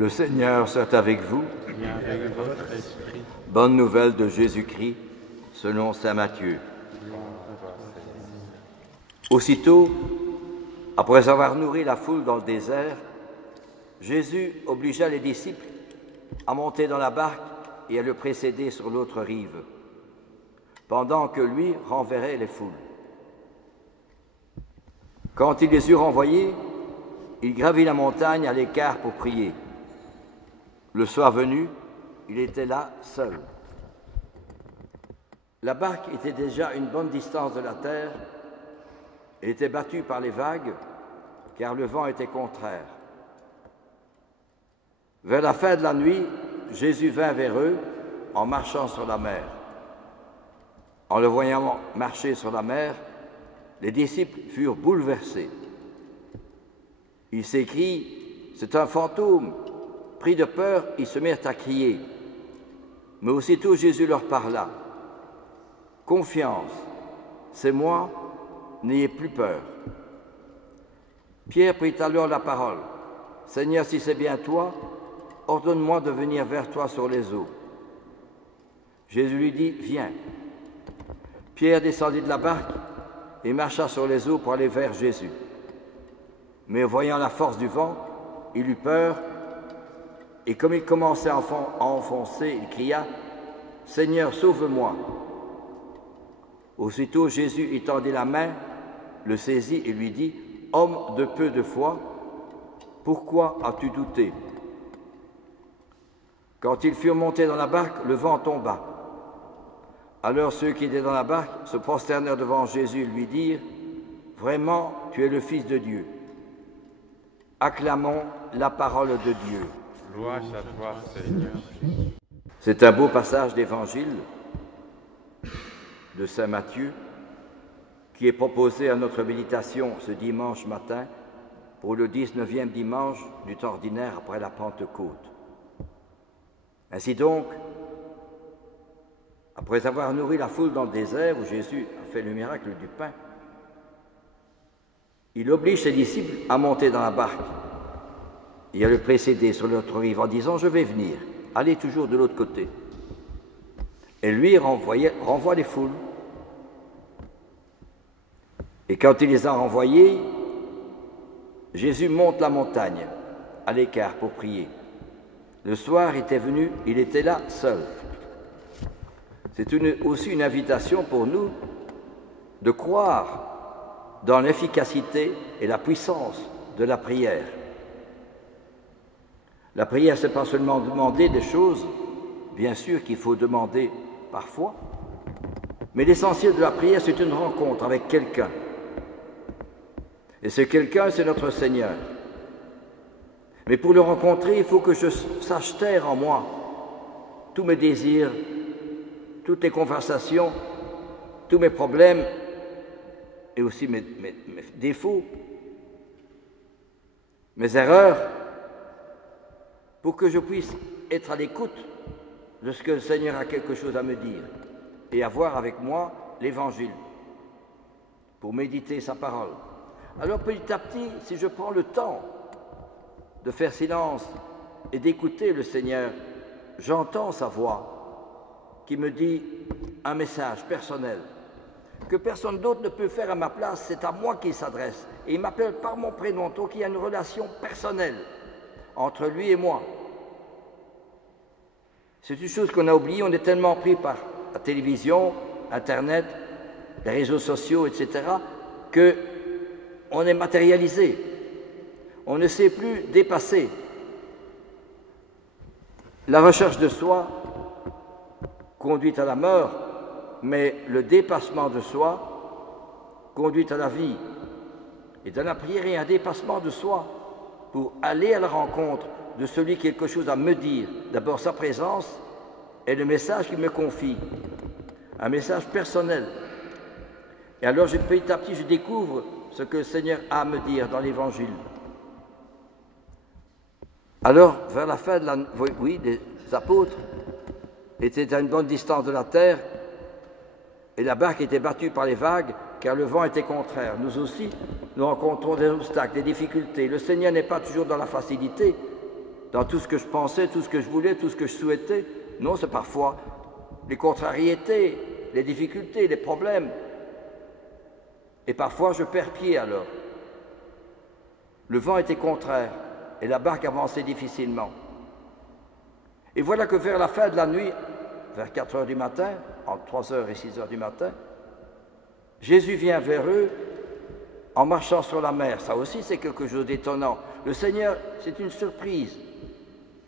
Le Seigneur soit avec vous. Et avec votre esprit. Bonne nouvelle de Jésus-Christ, selon saint Matthieu. Aussitôt, après avoir nourri la foule dans le désert, Jésus obligea les disciples à monter dans la barque et à le précéder sur l'autre rive, pendant que lui renverrait les foules. Quand il les eut renvoyés, il gravit la montagne à l'écart pour prier. Le soir venu, il était là seul. La barque était déjà une bonne distance de la terre et était battue par les vagues, car le vent était contraire. Vers la fin de la nuit, Jésus vint vers eux en marchant sur la mer. En le voyant marcher sur la mer, les disciples furent bouleversés. Ils s'écrient « C'est un fantôme !» Pris de peur, ils se mirent à crier. Mais aussitôt Jésus leur parla. « Confiance, c'est moi, n'ayez plus peur. » Pierre prit alors la parole. « Seigneur, si c'est bien toi, ordonne-moi de venir vers toi sur les eaux. » Jésus lui dit « Viens. » Pierre descendit de la barque et marcha sur les eaux pour aller vers Jésus. Mais voyant la force du vent, il eut peur, et comme il commençait à enfoncer, il cria « Seigneur, sauve-moi » Aussitôt Jésus étendit la main, le saisit et lui dit « Homme de peu de foi, pourquoi as-tu douté ?» Quand ils furent montés dans la barque, le vent tomba. Alors ceux qui étaient dans la barque se prosternèrent devant Jésus et lui dirent « Vraiment, tu es le Fils de Dieu. » Acclamons la parole de Dieu. Louange à toi, Seigneur. C'est un beau passage d'évangile de saint Matthieu qui est proposé à notre méditation ce dimanche matin pour le 19e dimanche du temps ordinaire après la Pentecôte. Ainsi donc, après avoir nourri la foule dans le désert où Jésus a fait le miracle du pain, il oblige ses disciples à monter dans la barque et à le précéder sur l'autre rive en disant « Je vais venir, allez toujours de l'autre côté ». Et lui renvoie les foules. Et quand il les a renvoyés, Jésus monte la montagne à l'écart pour prier. Le soir était venu, il était là seul. C'est aussi une invitation pour nous de croire dans l'efficacité et la puissance de la prière. La prière, ce n'est pas seulement demander des choses, bien sûr qu'il faut demander parfois, mais l'essentiel de la prière, c'est une rencontre avec quelqu'un. Et ce quelqu'un, c'est notre Seigneur. Mais pour le rencontrer, il faut que je sache taire en moi tous mes désirs, toutes les conversations, tous mes problèmes et aussi mes défauts, mes erreurs, pour que je puisse être à l'écoute de ce que le Seigneur a quelque chose à me dire et avoir avec moi l'Évangile pour méditer sa parole. Alors petit à petit, si je prends le temps de faire silence et d'écouter le Seigneur, j'entends sa voix qui me dit un message personnel que personne d'autre ne peut faire à ma place, c'est à moi qu'il s'adresse. Et il m'appelle par mon prénom, donc il y a une relation personnelle entre lui et moi. C'est une chose qu'on a oubliée, on est tellement pris par la télévision, Internet, les réseaux sociaux, etc., qu'on est matérialisé. On ne sait plus dépasser. La recherche de soi conduit à la mort, mais le dépassement de soi conduit à la vie. Et dans la prière, il y a un dépassement de soi pour aller à la rencontre de celui qui a quelque chose à me dire. D'abord, sa présence et le message qu'il me confie, un message personnel. Et alors, petit à petit, je découvre ce que le Seigneur a à me dire dans l'Évangile. Alors, vers la fin des apôtres étaient à une bonne distance de la terre et la barque était battue par les vagues car le vent était contraire. Nous aussi, nous rencontrons des obstacles, des difficultés. Le Seigneur n'est pas toujours dans la facilité, dans tout ce que je pensais, tout ce que je voulais, tout ce que je souhaitais. Non, c'est parfois les contrariétés, les difficultés, les problèmes. Et parfois, je perds pied alors. Le vent était contraire et la barque avançait difficilement. Et voilà que vers la fin de la nuit, vers 4 heures du matin, entre 3 heures et 6 heures du matin, Jésus vient vers eux en marchant sur la mer. Ça aussi, c'est quelque chose d'étonnant. Le Seigneur, c'est une surprise.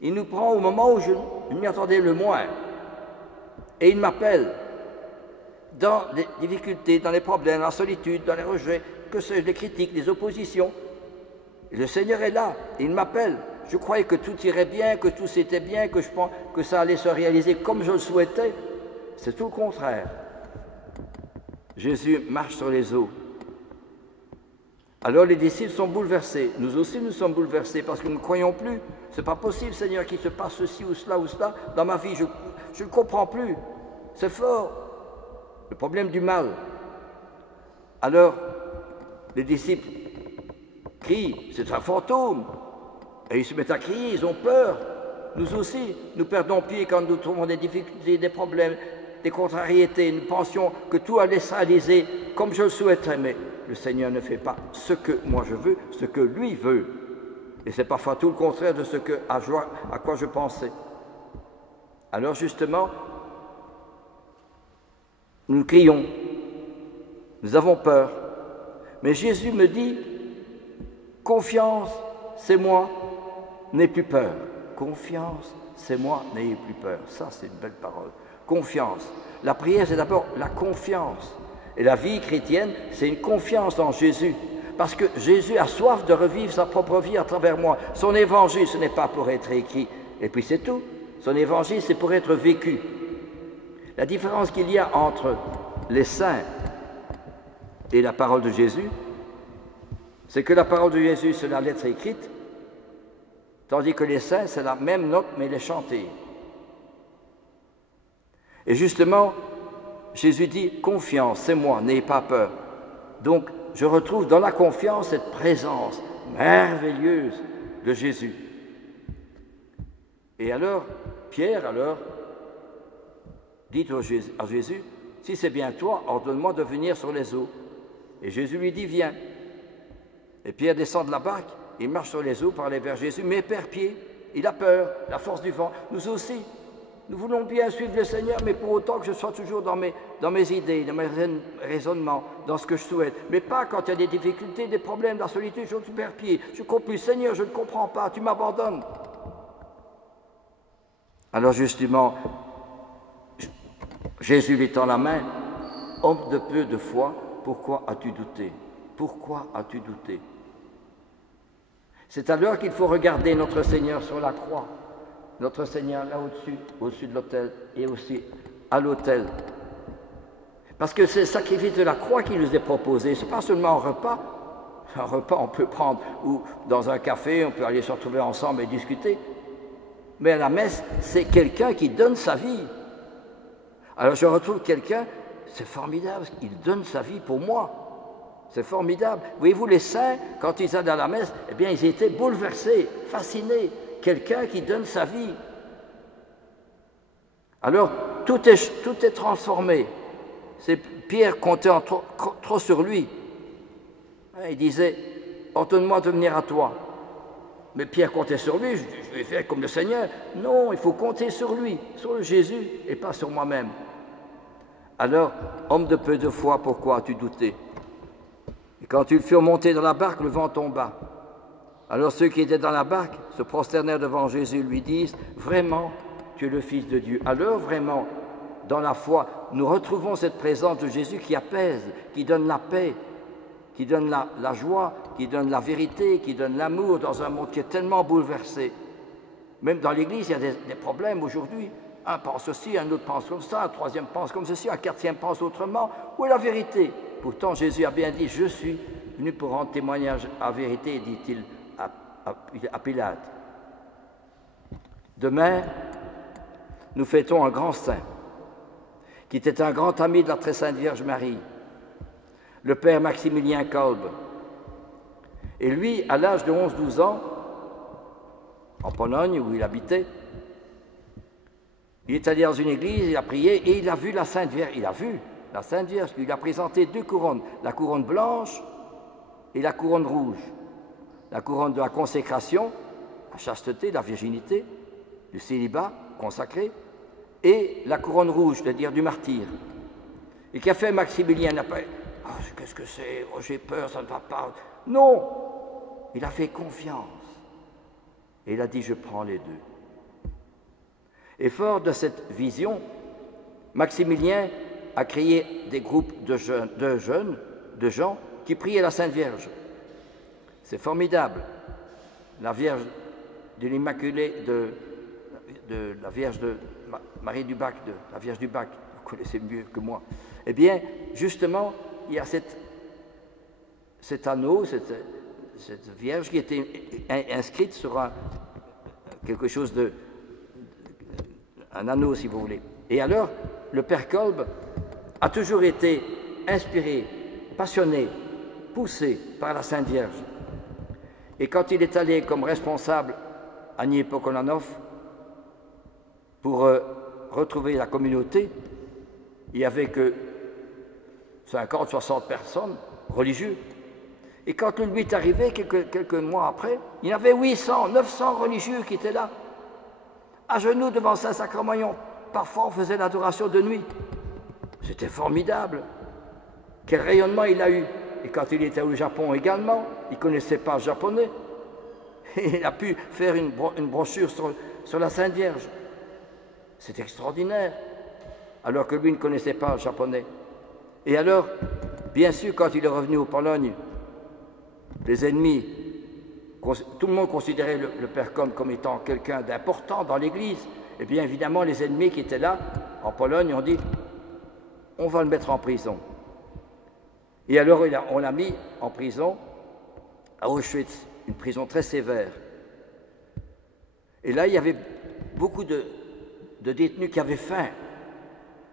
Il nous prend au moment où je m'y attendais le moins. Et il m'appelle dans les difficultés, dans les problèmes, dans la solitude, dans les rejets, que sais-je, les critiques, les oppositions. Et le Seigneur est là, et il m'appelle. Je croyais que tout irait bien, que tout s'était bien, que je pense que ça allait se réaliser comme je le souhaitais. C'est tout le contraire. Jésus marche sur les eaux. Alors les disciples sont bouleversés. Nous aussi, nous sommes bouleversés parce que nous ne croyons plus. Ce n'est pas possible, Seigneur, qu'il se passe ceci ou cela dans ma vie. Je ne comprends plus. C'est fort. Le problème du mal. Alors, les disciples crient, c'est un fantôme. Et ils se mettent à crier, ils ont peur. Nous aussi, nous perdons pied quand nous trouvons des difficultés, des problèmes, des contrariétés. Nous pensions que tout allait se réaliser comme je le souhaiterais, mais le Seigneur ne fait pas ce que moi je veux, ce que lui veut. Et c'est parfois tout le contraire de ce à quoi je pensais. Alors justement, nous crions, nous avons peur. Mais Jésus me dit, confiance, c'est moi, n'aie plus peur. Confiance, c'est moi, n'ayez plus peur. Ça, c'est une belle parole. Confiance. La prière, c'est d'abord la confiance. Et la vie chrétienne, c'est une confiance en Jésus. Parce que Jésus a soif de revivre sa propre vie à travers moi. Son évangile, ce n'est pas pour être écrit. Et puis c'est tout. Son évangile, c'est pour être vécu. La différence qu'il y a entre les saints et la parole de Jésus, c'est que la parole de Jésus, c'est la lettre écrite, tandis que les saints, c'est la même note, mais elle est chantée. Et justement, Jésus dit, confiance, c'est moi, n'ayez pas peur. Donc, je retrouve dans la confiance cette présence merveilleuse de Jésus. Et alors, Pierre, dit à Jésus, si c'est bien toi, ordonne-moi de venir sur les eaux. Et Jésus lui dit, viens. Et Pierre descend de la barque, il marche sur les eaux pour aller vers Jésus, mais perd pied, il a peur, la force du vent. Nous aussi, nous voulons bien suivre le Seigneur, mais pour autant que je sois toujours dans mes idées, dans mes raisonnements, dans ce que je souhaite. Mais pas quand il y a des difficultés, des problèmes, la solitude, je perds pied. Je ne comprends plus, Seigneur, je ne comprends pas, tu m'abandonnes. Alors justement, Jésus lui tend la main, homme de peu de foi, pourquoi as-tu douté? Pourquoi as-tu douté? C'est alors qu'il faut regarder notre Seigneur sur la croix, notre Seigneur là au-dessus de l'autel et aussi à l'autel. Parce que c'est le sacrifice de la croix qui nous est proposé, ce n'est pas seulement un repas. Un repas on peut prendre ou dans un café, on peut aller se retrouver ensemble et discuter. Mais à la messe, c'est quelqu'un qui donne sa vie. Alors je retrouve quelqu'un, c'est formidable, il donne sa vie pour moi. C'est formidable. Voyez-vous, les saints, quand ils allaient à la messe, eh bien, ils étaient bouleversés, fascinés. Quelqu'un qui donne sa vie. Alors, tout est transformé. C'est Pierre comptait trop sur lui. Il disait, ordonne-moi de venir à toi. Mais Pierre comptait sur lui, je vais faire comme le Seigneur. Non, il faut compter sur lui, sur le Jésus, et pas sur moi-même. Alors, homme de peu de foi, pourquoi as-tu douté? Et quand ils furent montés dans la barque, le vent tomba. Alors ceux qui étaient dans la barque se prosternèrent devant Jésus et lui disent, vraiment, tu es le Fils de Dieu. Alors vraiment, dans la foi, nous retrouvons cette présence de Jésus qui apaise, qui donne la paix, qui donne la joie, qui donne la vérité, qui donne l'amour dans un monde qui est tellement bouleversé. Même dans l'Église, il y a des problèmes aujourd'hui. Un pense ceci, un autre pense comme ça, un troisième pense comme ceci, un quatrième pense autrement. Où est la vérité? Pourtant, Jésus a bien dit, je suis venu pour rendre témoignage à la vérité, dit-il à Pilate. Demain, nous fêtons un grand saint, qui était un grand ami de la très sainte Vierge Marie, le père Maximilien Kolbe. Et lui, à l'âge de 11-12 ans, en Pologne, où il habitait. Il est allé dans une église, il a prié et il a vu la Sainte Vierge. Il a vu la Sainte Vierge, qui lui a présenté 2 couronnes, la couronne blanche et la couronne rouge. La couronne de la consécration, la chasteté, la virginité, du célibat consacré, et la couronne rouge, c'est-à-dire du martyr. Et qu'a fait Maximilien? Il n'a pas dit « Oh, qu'est-ce que c'est? Oh, j'ai peur, ça ne va pas. » Non! Il a fait confiance. Et il a dit « Je prends les 2. » Et fort de cette vision, Maximilien a créé des groupes de gens qui priaient la Sainte Vierge. C'est formidable. La Vierge de l'Immaculée, de la Vierge de Marie du Bac, de la Vierge du Bac, vous connaissez mieux que moi. Eh bien, justement, il y a cet anneau, cette Vierge qui était inscrite sur quelque chose de... un anneau, si vous voulez. Et alors, le Père Kolb a toujours été inspiré, passionné, poussé par la Sainte Vierge. Et quand il est allé comme responsable à Niepokolanów pour retrouver la communauté, il n'y avait que 50, 60 personnes religieuses. Et quand lui est arrivé, quelques mois après, il y avait 800, 900 religieux qui étaient là. À genoux devant Saint-Sacrement, parfois on faisait l'adoration de nuit. C'était formidable. Quel rayonnement il a eu. Et quand il était au Japon également, il ne connaissait pas le japonais. Et il a pu faire une brochure sur la Sainte Vierge. C'est extraordinaire. Alors que lui ne connaissait pas le japonais. Et alors, bien sûr, quand il est revenu en Pologne, les ennemis, tout le monde considérait le Père Kolb comme étant quelqu'un d'important dans l'Église. Et bien évidemment, les ennemis qui étaient là, en Pologne, ont dit « on va le mettre en prison ». Et alors, on l'a mis en prison à Auschwitz, une prison très sévère. Et là, il y avait beaucoup de détenus qui avaient faim.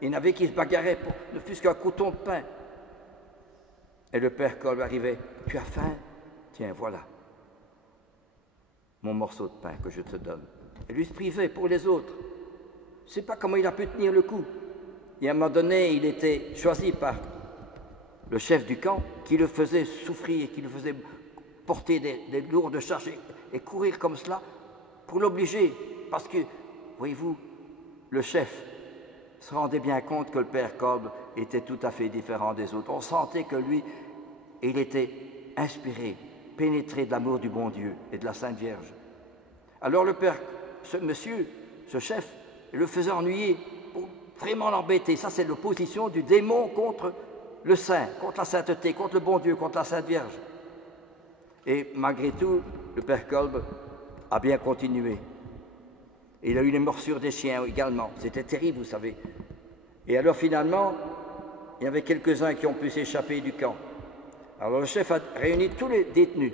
Il y en avait qui se bagarraient pour ne fût-ce qu'un coton de pain. Et le Père Kolb arrivait « Tu as faim? Tiens, voilà mon morceau de pain que je te donne. » Et lui se privait pour les autres. Je ne sais pas comment il a pu tenir le coup. Et à un moment donné, il était choisi par le chef du camp qui le faisait souffrir, qui le faisait porter des lourdes charges et courir comme cela pour l'obliger. Parce que, voyez-vous, le chef se rendait bien compte que le Père Kolb était tout à fait différent des autres. On sentait que lui, il était inspiré, pénétré de l'amour du bon Dieu et de la Sainte Vierge. Alors le Père, ce monsieur, ce chef, le faisait ennuyer pour vraiment l'embêter. Ça, c'est l'opposition du démon contre le saint, contre la sainteté, contre le bon Dieu, contre la Sainte Vierge. Et malgré tout, le Père Kolb a bien continué. Il a eu les morsures des chiens également. C'était terrible, vous savez. Et alors finalement, il y avait quelques-uns qui ont pu s'échapper du camp. Alors le chef a réuni tous les détenus.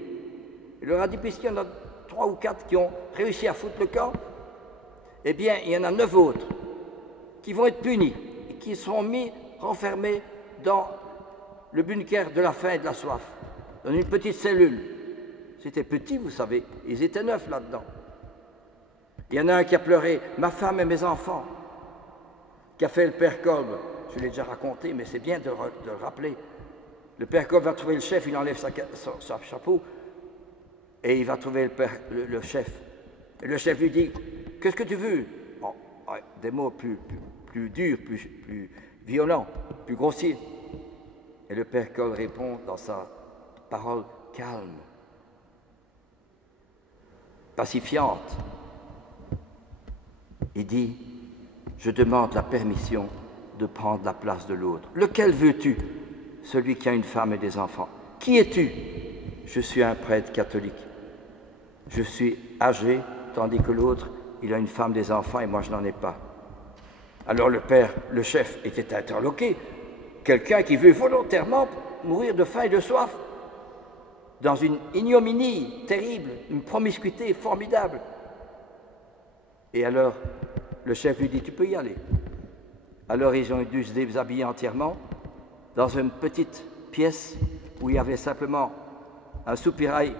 Il leur a dit, puisqu'il y en a 3 ou 4 qui ont réussi à foutre le camp, eh bien, il y en a 9 autres qui vont être punis et qui seront mis, renfermés dans le bunker de la faim et de la soif, dans une petite cellule. C'était petit, vous savez, ils étaient 9 là-dedans. Il y en a un qui a pleuré, « Ma femme et mes enfants », qu'a fait le Père Kolb. Je l'ai déjà raconté, mais c'est bien de le rappeler. Le Père Kolb va trouver le chef, il enlève son chapeau, et il va trouver le chef. Et le chef lui dit, « Qu'est-ce que tu veux ?» Bon, ouais, des mots plus durs, plus violents, plus grossiers. Et le Père Kolb répond dans sa parole calme, pacifiante. Il dit, je demande la permission de prendre la place de l'autre. Lequel veux-tu? Celui qui a une femme et des enfants. Qui es-tu? Je suis un prêtre catholique. Je suis âgé, tandis que l'autre, il a une femme, des enfants, et moi je n'en ai pas. Alors le chef était interloqué. Quelqu'un qui veut volontairement mourir de faim et de soif, dans une ignominie terrible, une promiscuité formidable. Et alors, le chef lui dit, tu peux y aller. Alors ils ont dû se déshabiller entièrement dans une petite pièce où il y avait simplement un soupirail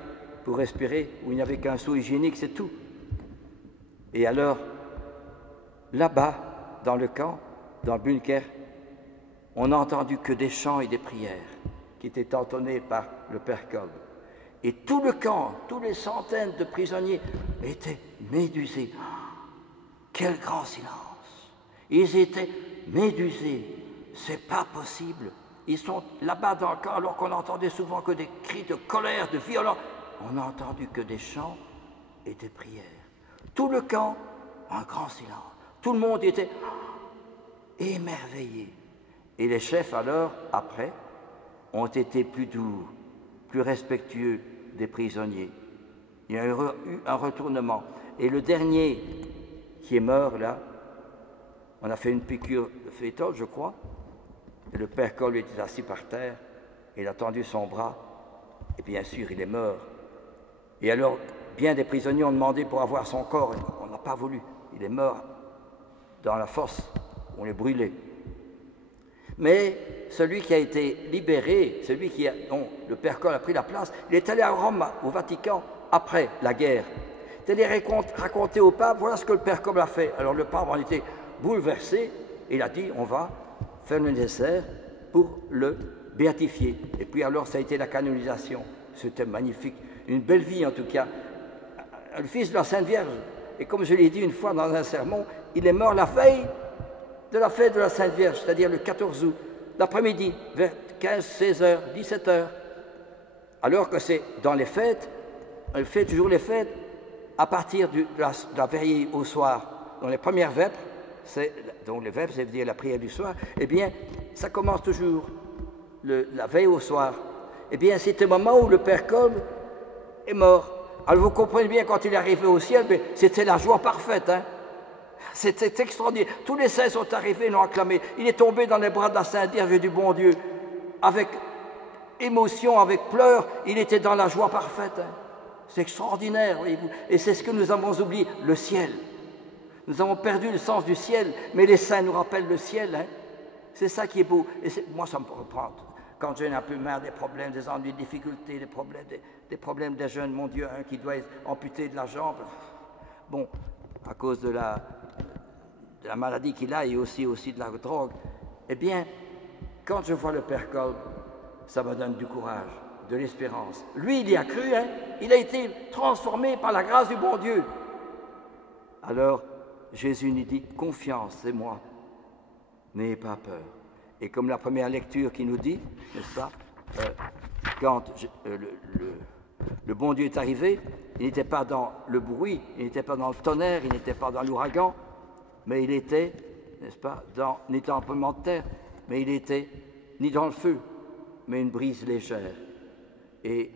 pour respirer, où il n'y avait qu'un seau hygiénique, c'est tout. Et alors, là-bas, dans le camp, dans le bunker, on n'a entendu que des chants et des prières qui étaient entonnés par le père Kolb. Et tout le camp, tous les centaines de prisonniers étaient médusés. Quel grand silence! Ils étaient médusés. C'est pas possible. Ils sont là-bas dans le camp alors qu'on n'entendait souvent que des cris de colère, de violence. On n'a entendu que des chants et des prières. Tout le camp, un grand silence. Tout le monde était émerveillé. Et les chefs alors, après, ont été plus doux, plus respectueux des prisonniers. Il y a eu un retournement. Et le dernier qui est mort là, on a fait une piqûre fétale, je crois, et le père Kolb était assis par terre, il a tendu son bras, et bien sûr, il est mort. Et alors, bien des prisonniers ont demandé pour avoir son corps, on n'a pas voulu. Il est mort dans la fosse, on l'a brûlé. Mais celui qui a été libéré, dont le père Kolb a pris la place, il est allé à Rome, au Vatican, après la guerre. Il est allé raconter au pape, voilà ce que le père Kolb a fait. Alors le pape en était bouleversé, et il a dit, on va faire le nécessaire pour le béatifier. Et puis alors ça a été la canonisation. C'était magnifique, une belle vie en tout cas. Le fils de la Sainte Vierge. Et comme je l'ai dit une fois dans un sermon, il est mort la veille de la fête de la Sainte Vierge, c'est-à-dire le 14 août, l'après-midi, vers 15, 16 heures, 17 heures. Alors que c'est dans les fêtes, on fait toujours les fêtes à partir de la veillée au soir. Dans les premières vêpres, donc les vêpres, c'est-à-dire la prière du soir, eh bien, ça commence toujours la veille au soir. Eh bien, c'est le moment où le père Kolb est mort. Alors vous comprenez bien, quand il est arrivé au ciel, mais c'était la joie parfaite, hein. C'était extraordinaire. Tous les saints sont arrivés, l'ont acclamé. Il est tombé dans les bras de la Sainte Vierge et du bon Dieu. Avec émotion, avec pleurs, il était dans la joie parfaite. Hein. C'est extraordinaire, voyez-vous. Et c'est ce que nous avons oublié, le ciel. Nous avons perdu le sens du ciel, mais les saints nous rappellent le ciel. Hein. C'est ça qui est beau. Et moi, ça me reprend. Quand j'ai un peu marre des problèmes, des ennuis, des difficultés, des problèmes des jeunes, mon Dieu, hein, qui doit être amputé de la jambe. Bon, à cause de la maladie qu'il a et aussi de la drogue, eh bien, quand je vois le père Kolb, ça me donne du courage, de l'espérance. Lui, il y a cru, hein, il a été transformé par la grâce du bon Dieu. Alors, Jésus nous dit, confiance, c'est moi, n'ayez pas peur. Et comme la première lecture qui nous dit, n'est-ce pas, quand le bon Dieu est arrivé, il n'était pas dans le bruit, il n'était pas dans le tonnerre, il n'était pas dans l'ouragan, mais il était, n'est-ce pas, ni dans le tremblement de terre, mais il était ni dans le feu, mais une brise légère. Et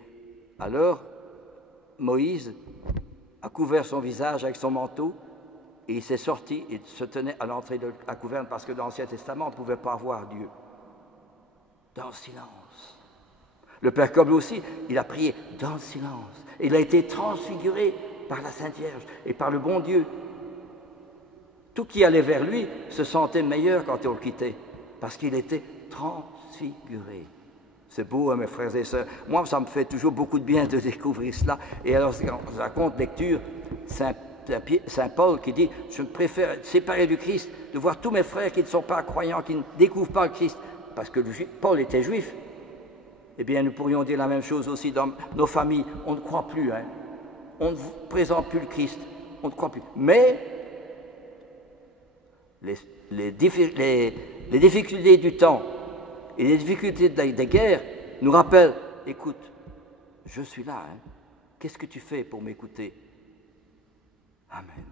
alors, Moïse a couvert son visage avec son manteau, et il s'est sorti, il se tenait à l'entrée de la couverne, parce que dans l'Ancien Testament, on ne pouvait pas voir Dieu. Dans le silence. Le père Kolb aussi, il a prié dans le silence. Et il a été transfiguré par la Sainte Vierge et par le bon Dieu. Tout qui allait vers lui se sentait meilleur quand on le quittait, parce qu'il était transfiguré. C'est beau, hein, mes frères et sœurs. Moi, ça me fait toujours beaucoup de bien de découvrir cela. Et alors, on raconte lecture, Saint Paul qui dit « Je préfère être séparé du Christ, de voir tous mes frères qui ne sont pas croyants, qui ne découvrent pas le Christ. » Parce que Paul était juif. Eh bien, nous pourrions dire la même chose aussi dans nos familles. On ne croit plus, hein. On ne présente plus le Christ. On ne croit plus. Mais les difficultés du temps et les difficultés des guerres nous rappellent, écoute, je suis là, hein. Qu'est-ce que tu fais pour m'écouter? Amen.